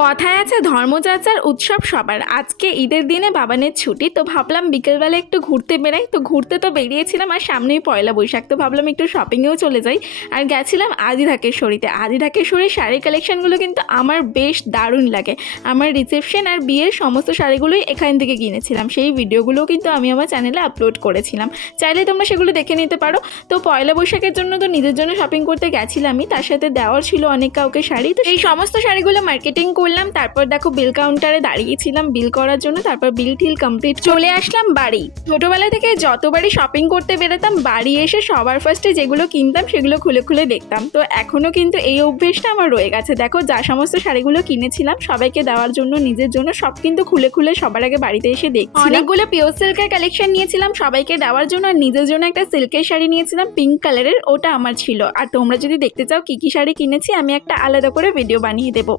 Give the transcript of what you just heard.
কথায় আছে ধর্মযাত্রার উৎসব সবার। আজকে ঈদের দিনে বাবানের ছুটি, তো ভাবলাম বিকেলবেলা একটু ঘুরতে বেরাই। তো ঘুরতে তো বেরিয়েছিলাম, আর সামনেই পয়লা বৈশাখ, তো ভাবলাম একটু শপিংয়েও চলে যাই। আর গেছিলাম আদি ঢাকেশ্বরীতে। আদি ঢাকেশ্বরীর শাড়ি কালেকশানগুলো কিন্তু আমার বেশ দারুণ লাগে। আমার রিসেপশন আর বিয়ের সমস্ত শাড়িগুলোই এখান থেকে কিনেছিলাম। সেই ভিডিওগুলোও কিন্তু আমি আমার চ্যানেলে আপলোড করেছিলাম, চাইলে তোমরা সেগুলো দেখে নিতে পারো। তো পয়লা বৈশাখের জন্য তো নিজের জন্য শপিং করতে গেছিলামই, তার সাথে দেওয়ার ছিল অনেক কাউকে শাড়ি। তো এই সমস্ত শাড়িগুলো মার্কেটিং করলাম, তারপর দেখো বিল কাউন্টারে দাঁড়িয়েছিলাম বিল করার জন্য। তারপর বিল টিল কমপ্লিট চলে আসলাম বাড়ি। ছোটোবেলা থেকে যতবারই শপিং করতে বেরোতাম, বাড়ি এসে সবার ফার্স্টে যেগুলো কিনতাম সেগুলো খুলে খুলে দেখতাম। তো এখনও কিন্তু এই অভ্যেসটা আমার রয়ে গেছে। দেখো যা সমস্ত শাড়িগুলো কিনেছিলাম সবাইকে দেওয়ার জন্য, নিজের জন্য, সব কিন্তু খুলে খুলে সবার আগে বাড়িতে এসে দেখছি। অনেকগুলো পিওর সিল্কের কালেকশন নিয়েছিলাম সবাইকে দেওয়ার জন্য, আর নিজের জন্য একটা সিল্কের শাড়ি নিয়েছিলাম পিঙ্ক কালারের, ওটা আমার ছিল। আর তোমরা যদি দেখতে চাও কী কী শাড়ি কিনেছি, আমি একটা আলাদা করে ভিডিও বানিয়ে দেবো।